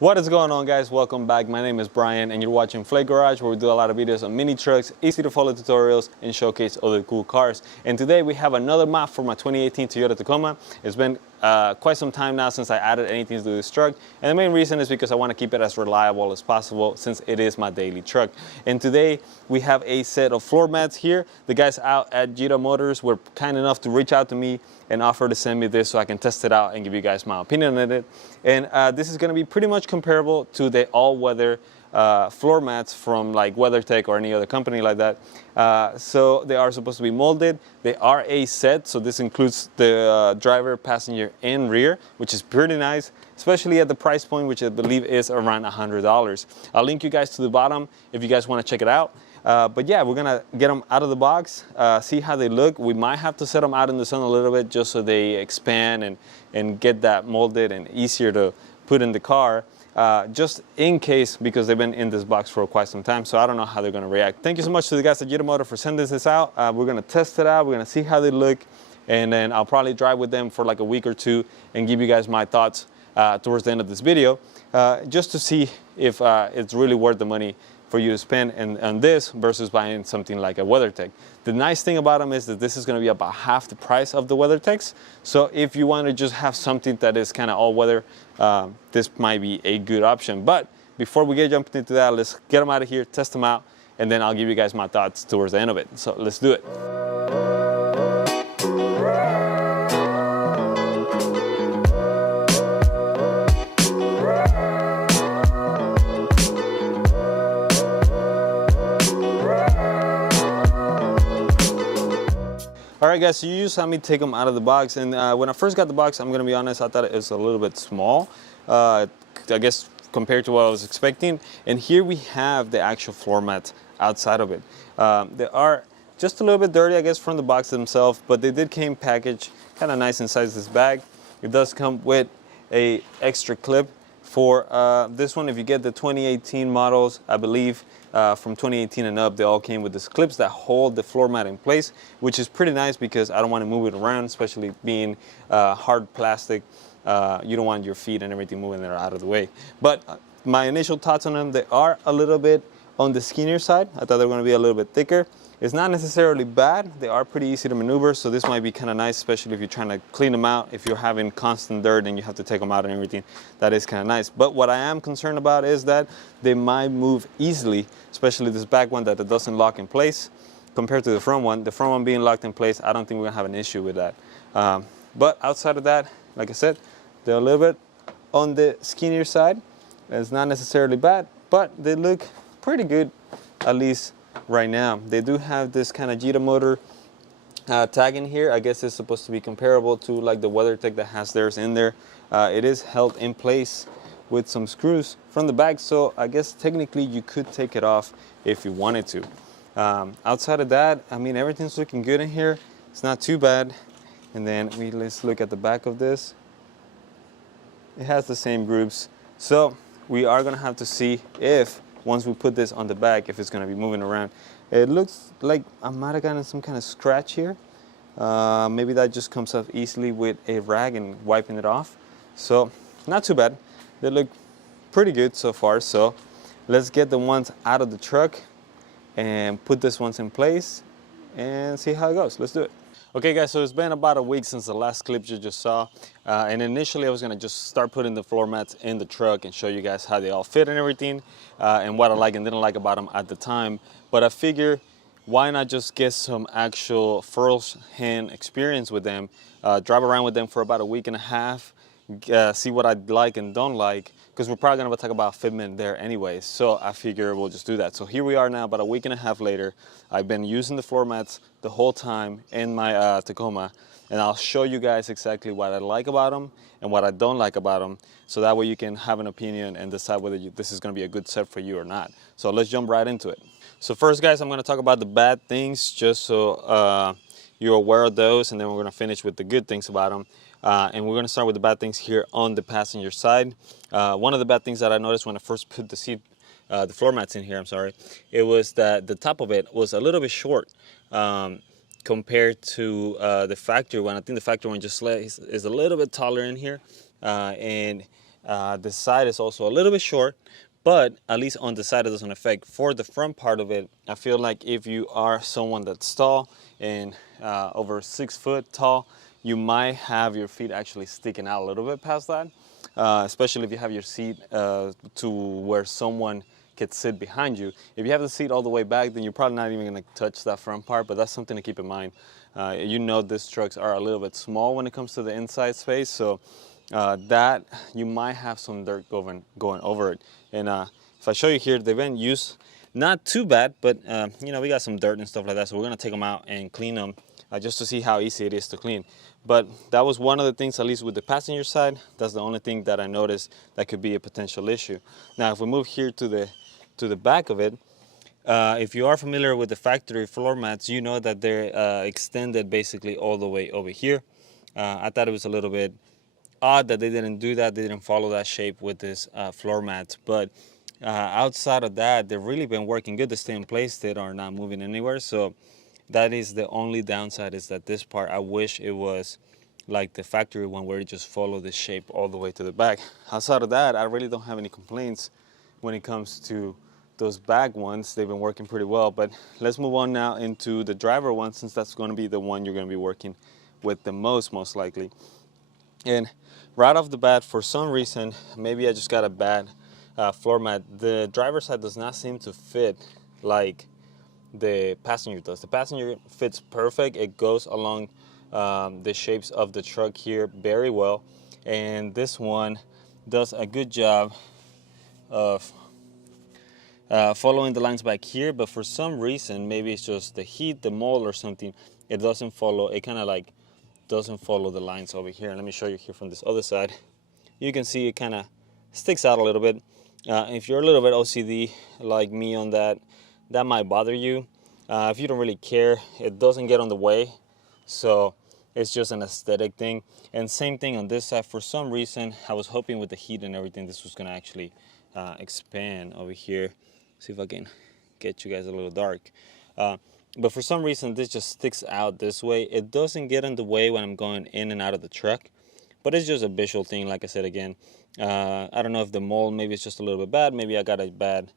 What is going on, guys? Welcome back. My name is Brian and you're watching Flake Garage, where we do a lot of videos on mini trucks, easy to follow tutorials, and showcase other cool cars. And today we have another map for my 2018 Toyota Tacoma. It's been quite some time now since I added anything to this truck, and the main reason is because I want to keep it as reliable as possible since it is my daily truck. And today we have a set of floor mats here. The guys out at YitaMotor were kind enough to reach out to me and offer to send me this so I can test it out and give you guys my opinion on it. And this is going to be pretty much comparable to the all-weather floor mats from like WeatherTech or any other company like that. So they are supposed to be molded. They are a set, so this includes the driver, passenger, and rear, which is pretty nice, especially at the price point, which I believe is around $100. I'll link you guys to the bottom if you guys want to check it out. But yeah, we're gonna get them out of the box, see how they look. We might have to set them out in the sun a little bit just so they expand and get that molded and easier to put in the car. Just in case, because they've been in this box for quite some time, so I don't know how they're going to react. Thank you so much to the guys at YitaMotor for sending this out. We're going to test it out, we're going to see how they look, and then I'll probably drive with them for like a week or two and give you guys my thoughts towards the end of this video, just to see if it's really worth the money for you to spend on this versus buying something like a WeatherTech. The nice thing about them is that this is going to be about half the price of the WeatherTechs. So if you want to just have something that is kind of all weather, this might be a good option. But before we get jumping into that, let's get them out of here, test them out, and then I'll give you guys my thoughts towards the end of it. So let's do it. Alright guys, so you just saw me take them out of the box, and when I first got the box, I'm going to be honest, I thought it was a little bit small, I guess compared to what I was expecting. And here we have the actual floor mats outside of it. They are just a little bit dirty, I guess, from the box themselves, but they did came packaged kind of nice inside this bag. It does come with a extra clip for this one. If you get the 2018 models, I believe from 2018 and up, they all came with these clips that hold the floor mat in place, which is pretty nice because I don't want to move it around, especially being hard plastic. You don't want your feet and everything moving there out of the way. But my initial thoughts on them, they are a little bit on the skinnier side. I thought they were going to be a little bit thicker. It's not necessarily bad. They are pretty easy to maneuver, so this might be kind of nice, especially if you're trying to clean them out. If you're having constant dirt and you have to take them out and everything, that is kind of nice. But what I am concerned about is that they might move easily, especially this back one that it doesn't lock in place compared to the front one. The front one being locked in place, I don't think we're going to have an issue with that. But outside of that, like I said, they're a little bit on the skinnier side. It's not necessarily bad, but they look pretty good, at least right now. They do have this kind of YitaMotor tag in here. I guess it's supposed to be comparable to like the WeatherTech that has theirs in there. It is held in place with some screws from the back, so I guess technically you could take it off if you wanted to. Outside of that, I mean, everything's looking good in here. It's not too bad. And then let's look at the back of this. It has the same grooves, so we are gonna have to see if once we put this on the back, if it's going to be moving around. It looks like I might have gotten some kind of scratch here. Maybe that just comes off easily with a rag and wiping it off. So not too bad. They look pretty good so far. So let's get the ones out of the truck and put this ones in place and see how it goes. Let's do it. Okay guys, so it's been about a week since the last clip you just saw, and initially I was going to just start putting the floor mats in the truck and show you guys how they all fit and everything, and what I like and didn't like about them at the time. But I figure, why not just get some actual first-hand experience with them, drive around with them for about a week and a half, see what I like and don't like, because we're probably going to talk about fitment there anyways. So I figure we'll just do that. So here we are now, about a week and a half later. I've been using the floor mats the whole time in my Tacoma, and I'll show you guys exactly what I like about them and what I don't like about them, so that way you can have an opinion and decide whether this is going to be a good set for you or not. So let's jump right into it. So first guys, I'm going to talk about the bad things, just so you're aware of those, and then we're going to finish with the good things about them. And we're going to start with the bad things here on the passenger side. One of the bad things that I noticed when I first put the floor mats in here, I'm sorry, it was that the top of it was a little bit short compared to the factory one. I think the factory one just is a little bit taller in here, and The side is also a little bit short, but at least on the side it doesn't affect. For the front part of it, I feel like if you are someone that's tall and over 6 foot tall, you might have your feet actually sticking out a little bit past that, especially if you have your seat to where someone could sit behind you. If you have the seat all the way back, then you're probably not even gonna touch that front part, but that's something to keep in mind. You know, these trucks are a little bit small when it comes to the inside space, so that you might have some dirt going over it. And if I show you here, they've been used not too bad, but you know, we got some dirt and stuff like that, so we're gonna take them out and clean them just to see how easy it is to clean. But that was one of the things, at least with the passenger side, that's the only thing that I noticed that could be a potential issue. Now if we move here to the back of it, if you are familiar with the factory floor mats, you know that they're extended basically all the way over here. I thought it was a little bit odd that they didn't do that. They didn't follow that shape with this floor mats, but outside of that, they've really been working good to stay in place. They are not moving anywhere, so that is the only downside, is that this part, I wish it was like the factory one where you just follow the shape all the way to the back. Outside of that, I really don't have any complaints when it comes to those back ones. They've been working pretty well. But let's move on now into the driver one, since that's going to be the one you're going to be working with the most likely. And right off the bat, for some reason, maybe I just got a bad floor mat, the driver's side does not seem to fit like the passenger does. The passenger fits perfect. It goes along the shapes of the truck here very well, and this one does a good job of following the lines back here, but for some reason, maybe it's just the heat, the mold or something, it doesn't follow. It kind of like doesn't follow the lines over here. And let me show you here from this other side. You can see it kind of sticks out a little bit. If you're a little bit OCD like me on that, that might bother you. If you don't really care, it doesn't get on the way, so it's just an aesthetic thing. And same thing on this side. For some reason, I was hoping with the heat and everything, this was gonna actually expand over here. See if I can get you guys a little dark. But for some reason, this just sticks out this way. It doesn't get in the way when I'm going in and out of the truck, but it's just a visual thing. Like I said again, I don't know if the mold, maybe it's just a little bit bad. Maybe I got a bad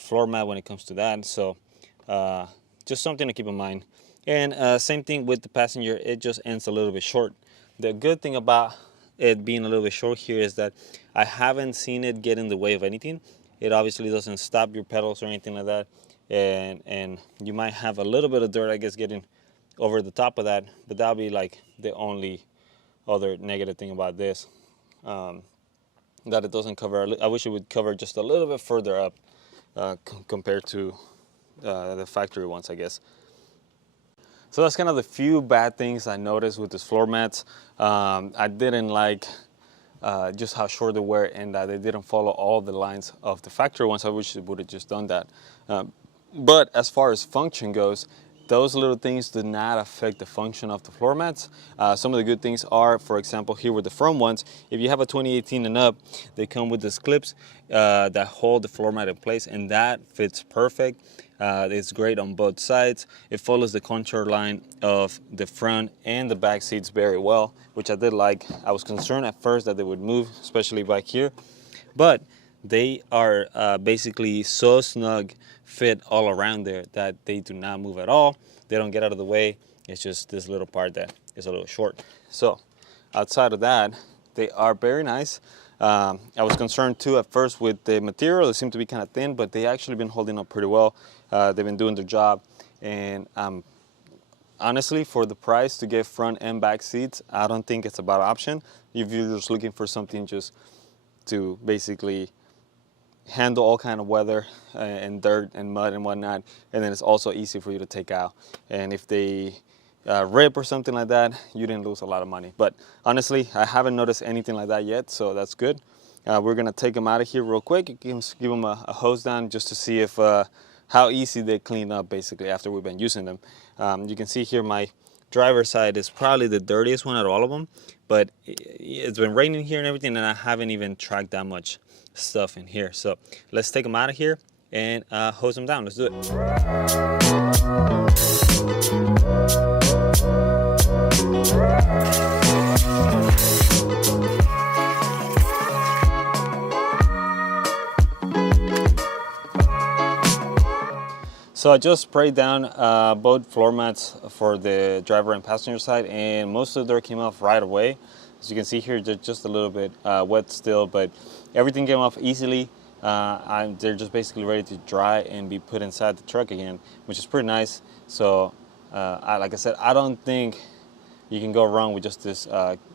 floor mat when it comes to that. So just something to keep in mind. And same thing with the passenger, it just ends a little bit short. The good thing about it being a little bit short here is that I haven't seen it get in the way of anything. It obviously doesn't stop your pedals or anything like that. And you might have a little bit of dirt, I guess, getting over the top of that, but that'll be like the only other negative thing about this, that it doesn't cover. I wish it would cover just a little bit further up compared to the factory ones, I guess. So that's kind of the few bad things I noticed with this floor mats. I didn't like just how short they were, and that they didn't follow all the lines of the factory ones. I wish they would have just done that. But as far as function goes, those little things do not affect the function of the floor mats. Some of the good things are, for example, here with the front ones, if you have a 2018 and up, they come with these clips that hold the floor mat in place, and that fits perfect. It's great on both sides. It follows the contour line of the front and the back seats very well, which I did like. I was concerned at first that they would move, especially back here, but they are basically so snug fit all around there that they do not move at all. They don't get out of the way. It's just this little part that is a little short. So outside of that, they are very nice. I was concerned too at first with the material. They seem to be kind of thin, but they actually been holding up pretty well. They've been doing their job, and honestly, for the price to get front and back seats, I don't think it's a bad option. If you're just looking for something just to basically handle all kind of weather and dirt and mud and whatnot, and then it's also easy for you to take out. And if they rip or something like that, you didn't lose a lot of money. But honestly, I haven't noticed anything like that yet, so that's good. We're gonna take them out of here real quick, give them a hose down just to see if how easy they clean up basically after we've been using them. You can see here my driver's side is probably the dirtiest one out of all of them, but it's been raining here and everything, and I haven't even tracked that much stuff in here. So let's take them out of here and hose them down. Let's do it. So I just sprayed down both floor mats for the driver and passenger side, and most of the dirt came off right away. As you can see here, they're just a little bit wet still, but everything came off easily. They're just basically ready to dry and be put inside the truck again, which is pretty nice. So like I said, I don't think you can go wrong with just this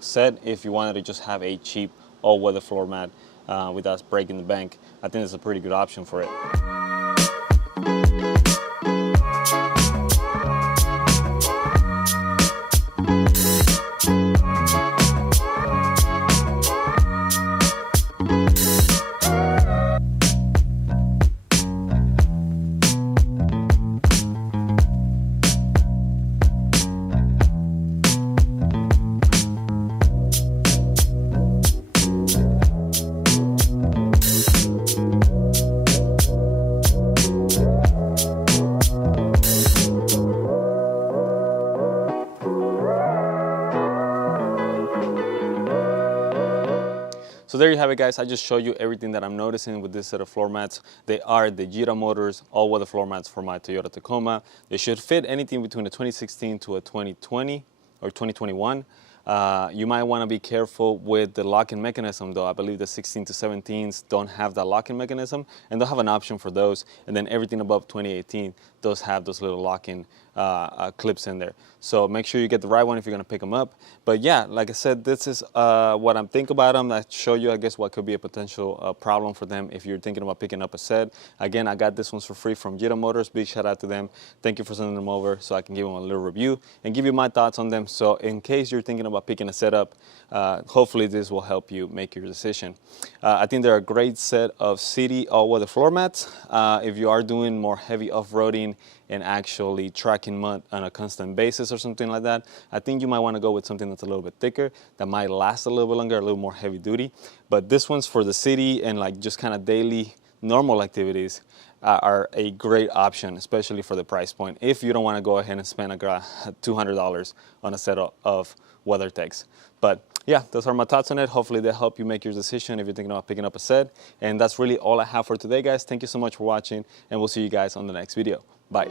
set if you wanted to just have a cheap all-weather floor mat without breaking the bank. I think it's a pretty good option for it. So there you have it, guys. I just showed you everything that I'm noticing with this set of floor mats. They are the YitaMotor All-Weather Floor Mats for my Toyota Tacoma. They should fit anything between a 2016 to a 2020 or 2021. You might want to be careful with the locking mechanism, though. I believe the 16 to 17s don't have that locking mechanism, and they'll have an option for those. And then everything above 2018 does have those little locking clips in there. So make sure you get the right one if you're going to pick them up. But yeah, like I said, this is what I'm thinking about them. I show you, I guess, what could be a potential problem for them if you're thinking about picking up a set. Again, I got this ones for free from YitaMotor. Big shout out to them. Thank you for sending them over so I can give them a little review and give you my thoughts on them. So in case you're thinking about picking a set up, hopefully this will help you make your decision. I think they're a great set of city all-weather floor mats. If you are doing more heavy off-roading and actually tracking mud on a constant basis or something like that, I think you might want to go with something that's a little bit thicker, that might last a little bit longer, a little more heavy duty. But this one's for the city and like just kind of daily normal activities are a great option, especially for the price point, if you don't want to go ahead and spend $200 on a set of WeatherTechs. But yeah, those are my thoughts on it. Hopefully they help you make your decision if you're thinking about picking up a set. And that's really all I have for today, guys. Thank you so much for watching, and we'll see you guys on the next video. Bye.